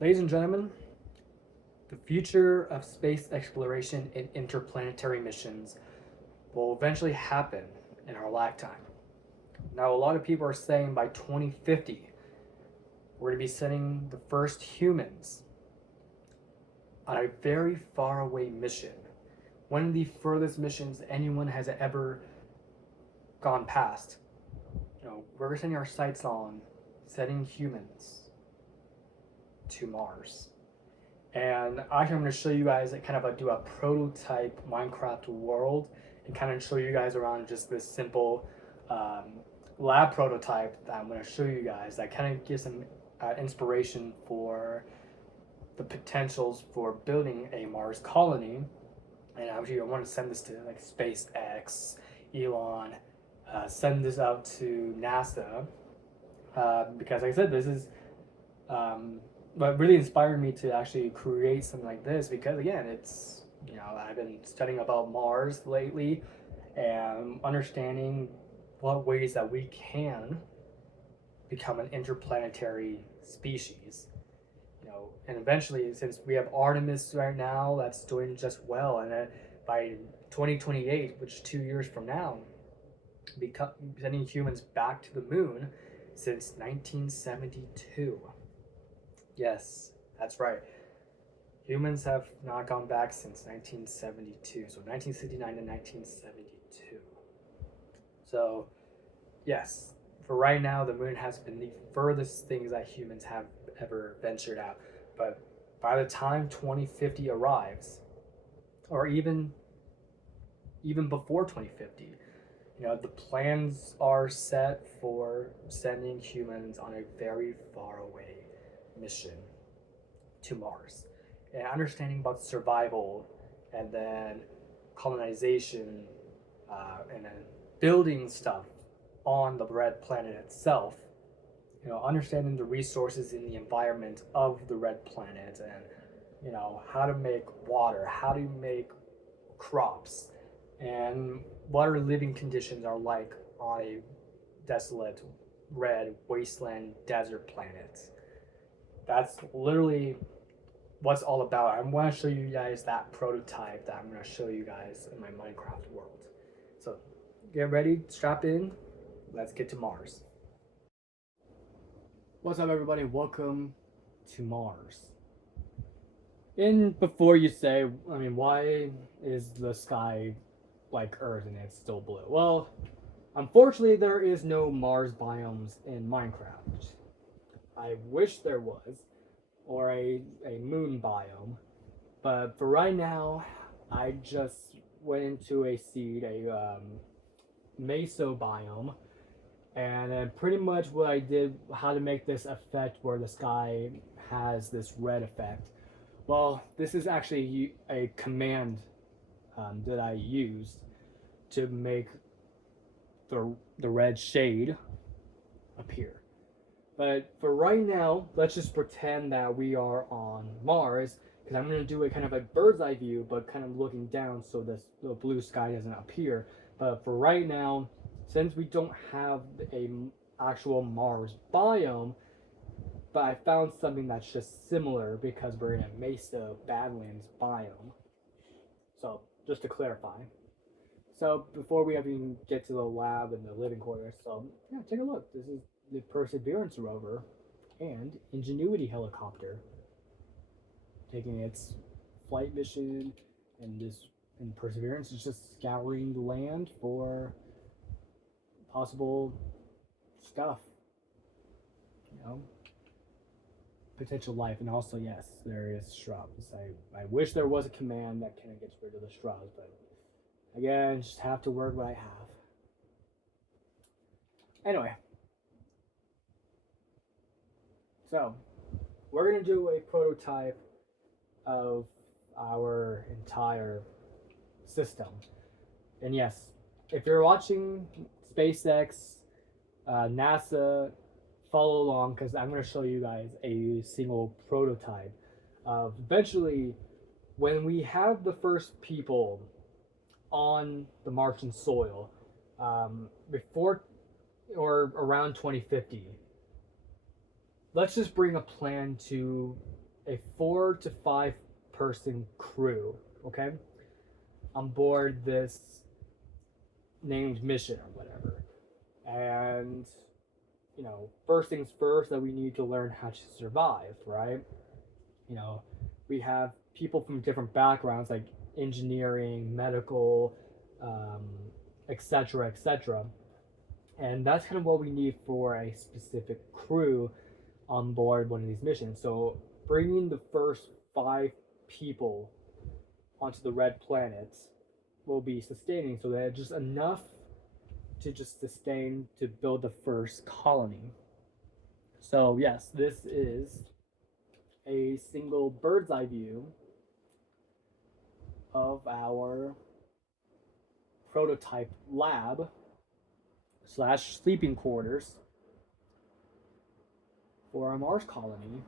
Ladies and gentlemen, the future of space exploration and interplanetary missions will eventually happen in our lifetime. Now, a lot of people are saying by 2050, we're going to be sending the first humans on a very far away mission. One of the furthest missions anyone has ever gone past. We're setting our sights on sending humans to Mars. And actually, I'm going to show you guys do a prototype Minecraft world and kind of show you guys around just this simple lab prototype that I'm going to show you guys that kind of gives some inspiration for the potentials for building a Mars colony. And actually, I want to send this to like SpaceX, Elon, send this out to NASA because, like I said, this is what really inspired me to actually create something like this because again it's I've been studying about Mars lately and understanding what ways that we can become an interplanetary species, and eventually since we have Artemis right now that's doing just well, and by 2028, which is 2 years from now, sending humans back to the moon since 1972. Yes, that's right. Humans have not gone back since 1972, so 1969 to 1972. So, yes, for right now, the moon has been the furthest things that humans have ever ventured out. But by the time 2050 arrives, or even before 2050, the plans are set for sending humans on a very far away mission to Mars and understanding about survival and then colonization and then building stuff on the red planet itself, understanding the resources in the environment of the red planet and how to make water, how to make crops, and what our living conditions are like on a desolate red wasteland desert planet. That's literally what's all about. I want to show you guys that prototype that I'm going to show you guys in my Minecraft world. So get ready, strap in, let's get to Mars. What's up, everybody? Welcome to Mars. And before you say, why is the sky like Earth and it's still blue? Well, unfortunately, there is no Mars biomes in Minecraft. I wish there was, or a moon biome, but for right now, I just went into a seed, a meso biome, and then pretty much what I did, how to make this effect where the sky has this red effect. Well, this is actually a command that I used to make the red shade appear. But for right now, let's just pretend that we are on Mars, because I'm going to do a kind of a bird's eye view, but kind of looking down so the blue sky doesn't appear. But for right now, since we don't have a actual Mars biome, but I found something that's just similar because we're in a Mesa Badlands biome. So just to clarify. So before we even get to the lab and the living quarters, so yeah, take a look. This is the Perseverance rover and Ingenuity helicopter taking its flight mission, and Perseverance is just scouring the land for possible stuff, potential life. And also, yes, there is shrubs. I wish there was a command that kind of gets rid of the shrubs, but again, just have to work what I have. Anyway, so we're gonna do a prototype of our entire system. And yes, if you're watching SpaceX, NASA, follow along because I'm going to show you guys a single prototype of eventually when we have the first people on the Martian soil, before or around 2050. Let's just bring a plan to a 4 to 5 person crew, okay, on board this named mission or whatever. And, first things first, that we need to learn how to survive, right? You know, we have people from different backgrounds like engineering, medical, um, etc., etc. And that's kind of what we need for a specific crew on board one of these missions. So bringing the first 5 people onto the red planet will be sustaining, so that just enough to just sustain to build the first colony. So yes, this is a single bird's eye view of our prototype lab slash sleeping quarters for our Mars colony.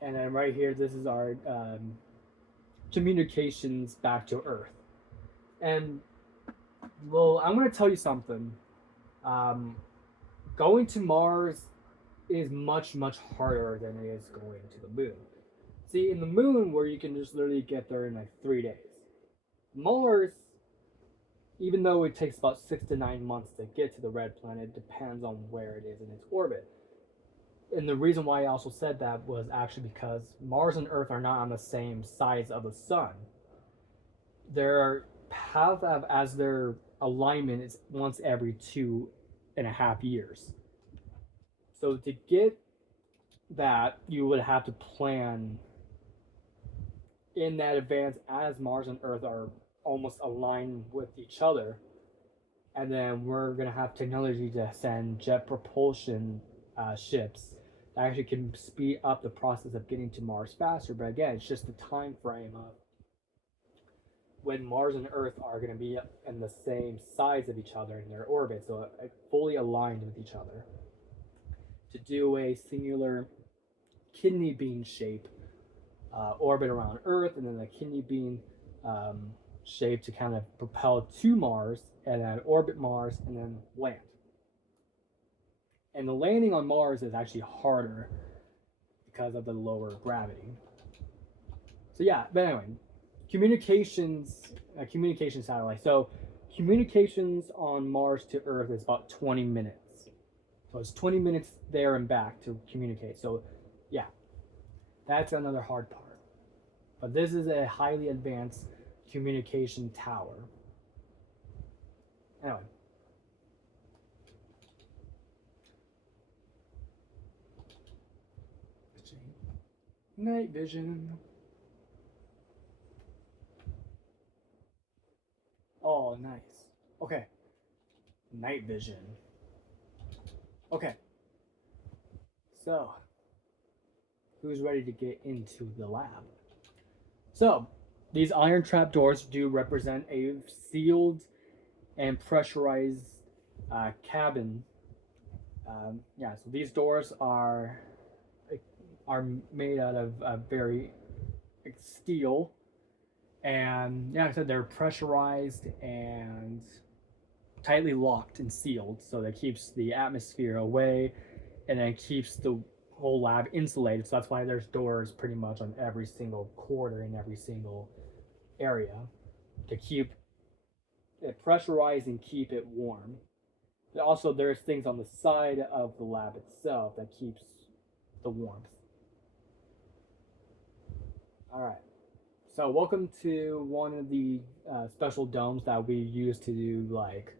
And then right here, this is our communications back to Earth. And well, I'm going to tell you something. Going to Mars is much, much harder than it is going to the moon. See, in the moon, where you can just literally get there in like 3 days. Mars, even though it takes about 6 to 9 months to get to the red planet, depends on where it is in its orbit. And the reason why I also said that was actually because Mars and Earth are not on the same size of the sun. Their path as their alignment is once every 2.5 years. So to get that, you would have to plan in that advance as Mars and Earth are almost aligned with each other. And then we're going to have technology to send jet propulsion ships that actually can speed up the process of getting to Mars faster. But again, it's just the time frame of when Mars and Earth are going to be in the same size of each other in their orbit, so fully aligned with each other, to do a singular kidney bean shape orbit around Earth, and then a kidney bean shape to kind of propel to Mars, and then orbit Mars, and then land. And the landing on Mars is actually harder because of the lower gravity. So yeah, but anyway, communication satellite. So communications on Mars to Earth is about 20 minutes. So it's 20 minutes there and back to communicate. So yeah, that's another hard part. But this is a highly advanced communication tower. Anyway. Night vision. Oh, nice. Okay. Night vision. Okay. So, who's ready to get into the lab? So, these iron trap doors do represent a sealed and pressurized cabin. Yeah, so these doors are made out of very steel, and yeah, like I said, they're pressurized and tightly locked and sealed, so that keeps the atmosphere away, and then keeps the whole lab insulated. So that's why there's doors pretty much on every single quarter in every single area to keep it pressurized and keep it warm. Also, there's things on the side of the lab itself that keeps the warmth. All right. So welcome to one of the special domes that we use to do like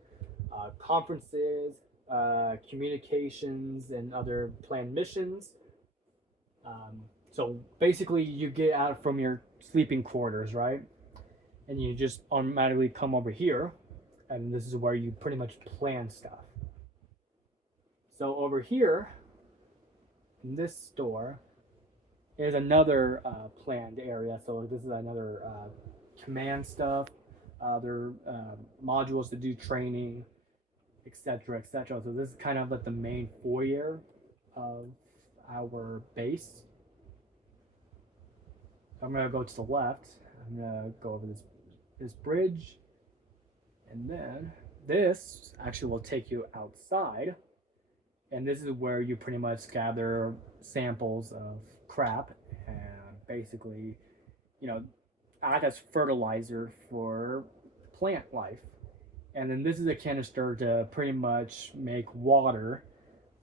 conferences, communications, and other planned missions. So basically, you get out from your sleeping quarters, right? And you just automatically come over here, and this is where you pretty much plan stuff. So over here, in this store, is another planned area. So this is another command stuff, other modules to do training, etc., etc. So this is kind of like the main foyer of our base. I'm gonna go to the left. I'm gonna go over this bridge, and then this actually will take you outside, And this is where you pretty much gather samples of crap and basically, you know, act as fertilizer for plant life. And then this is a canister to pretty much make water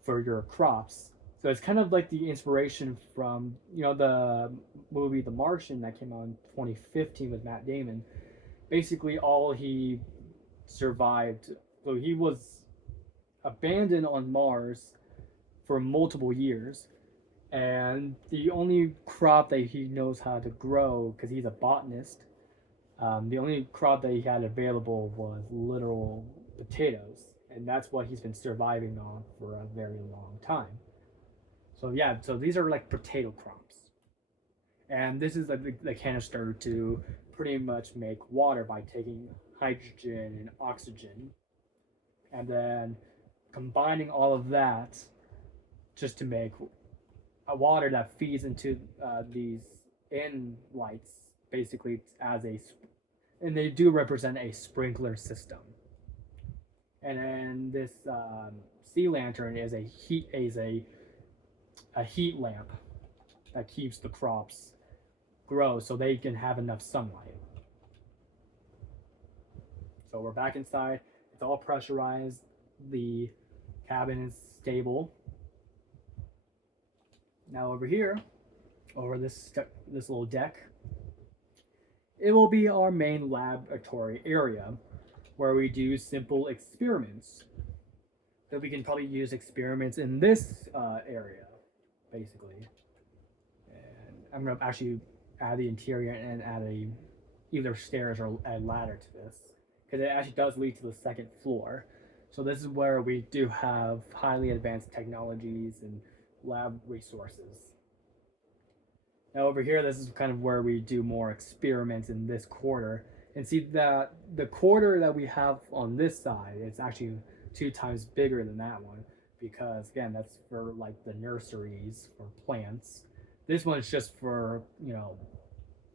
for your crops. So it's kind of like the inspiration from, the movie The Martian that came out in 2015 with Matt Damon. Basically, all he survived, so he was abandoned on Mars for multiple years, and the only crop that he knows how to grow, because he's a botanist, the only crop that he had available was literal potatoes, and that's what he's been surviving on for a very long time. So yeah, so these are like potato crops, and this is like the canister to pretty much make water by taking hydrogen and oxygen, and then combining all of that just to make a water that feeds into these in lights, basically as a, and they do represent a sprinkler system. And then this sea lantern is a heat lamp that keeps the crops grow so they can have enough sunlight. So we're back inside. It's all pressurized. The cabin is stable. Now over here, over this little deck, it will be our main laboratory area where we do simple experiments. So we can probably use experiments in this area, basically. And I'm gonna actually add the interior and add either stairs or a ladder to this, because it actually does lead to the second floor. So this is where we do have highly advanced technologies and lab resources. Now over here, this is kind of where we do more experiments in this quarter. And see that the quarter that we have on this side, it's actually 2 times bigger than that one, because again, that's for like the nurseries for plants. This one's just for,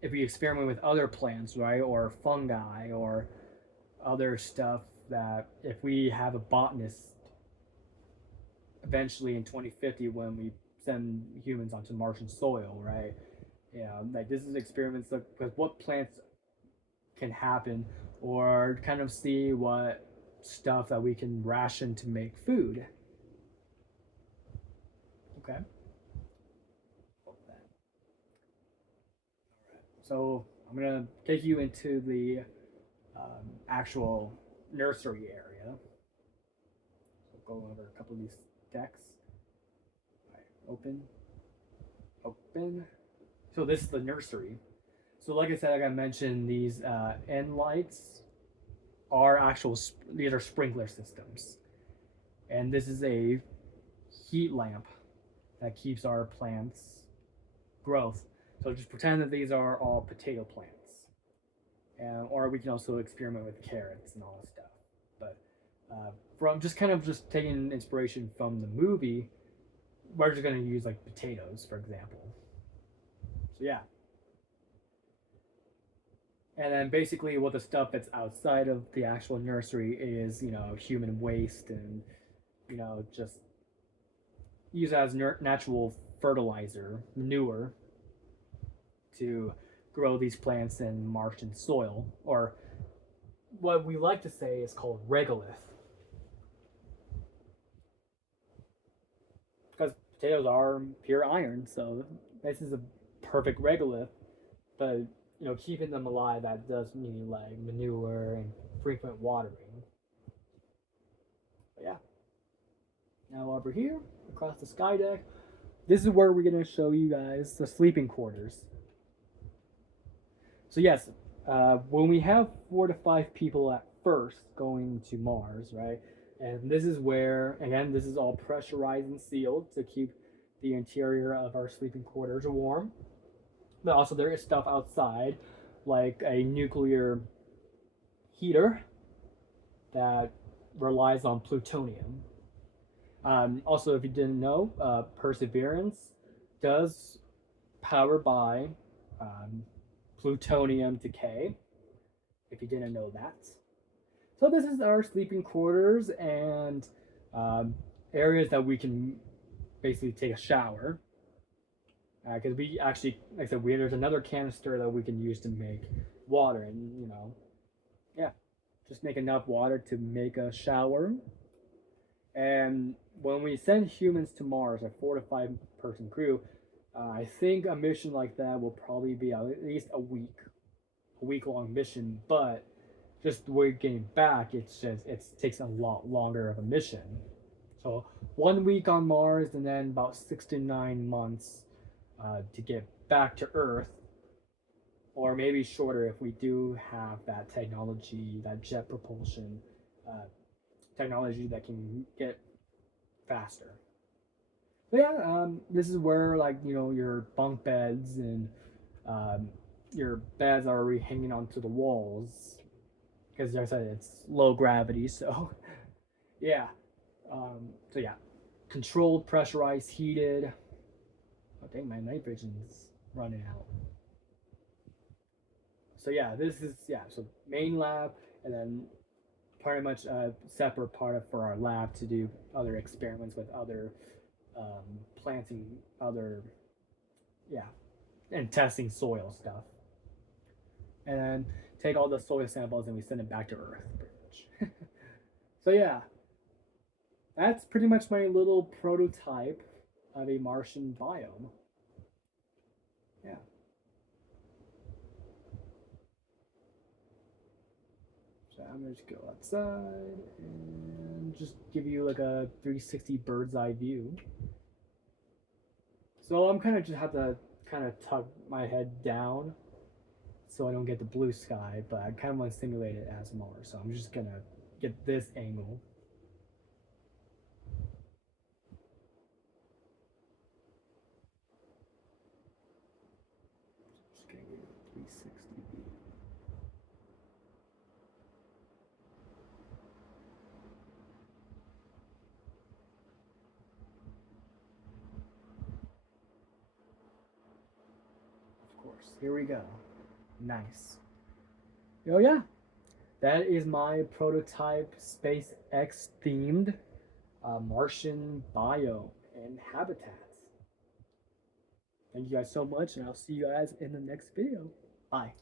if we experiment with other plants, right, or fungi or other stuff, that if we have a botanist eventually in 2050 when we send humans onto Martian soil, right? Like this is experiments with what plants can happen, or kind of see what stuff that we can ration to make food. Okay. So I'm gonna take you into the actual nursery area. So go over a couple of these decks. All right, open, open. So this is the nursery. So like I said, like I mentioned, these end lights are these are sprinkler systems. And this is a heat lamp that keeps our plants growth. So just pretend that these are all potato plants. Or we can also experiment with carrots and all this stuff. But from just taking inspiration from the movie, we're just going to use like potatoes, for example. So yeah. And then basically what the stuff that's outside of the actual nursery is, human waste and, just use as natural fertilizer, manure, to grow these plants in Martian soil, or what we like to say is called regolith. Because potatoes are pure iron, so this is a perfect regolith. But keeping them alive, that does mean like manure and frequent watering. But yeah. Now over here, across the sky deck, this is where we're gonna show you guys the sleeping quarters. So yes, when we have 4 to 5 people at first going to Mars, right? And this is where, again, this is all pressurized and sealed to keep the interior of our sleeping quarters warm. But also there is stuff outside, like a nuclear heater that relies on plutonium. Also, if you didn't know, Perseverance does power by plutonium decay, if you didn't know that. So this is our sleeping quarters, and areas that we can basically take a shower. Because we actually, like I said, there's another canister that we can use to make water, and yeah, just make enough water to make a shower. And when we send humans to Mars, a 4 to 5 person crew, I think a mission like that will probably be at least a week long mission. But just the way getting back, it takes a lot longer of a mission. So 1 week on Mars, and then about 6 to 9 months to get back to Earth, or maybe shorter if we do have that technology, that jet propulsion technology that can get faster. But yeah, this is where like your bunk beds and um, your beds are already hanging onto the walls because like I said it's low gravity. So yeah, so yeah, controlled, pressurized, heated. Oh dang, my night vision's running out. So yeah, this is So main lab, and then pretty much a separate part of for our lab to do other experiments with other planting, other yeah, and testing soil stuff, and then take all the soil samples and we send it back to Earth, pretty much. So yeah, that's pretty much my little prototype of a Martian biome. Yeah. So I'm gonna just go outside and just give you like a 360 bird's eye view. So I'm kind of just have to kind of tuck my head down so I don't get the blue sky, but I kind of want to simulate it as Mars. So I'm just gonna get this angle. Just gonna give it 360. Of course. Here we go. Nice. Oh yeah, that is my prototype SpaceX themed Martian biome and habitats. Thank you guys so much, and I'll see you guys in the next video. Bye.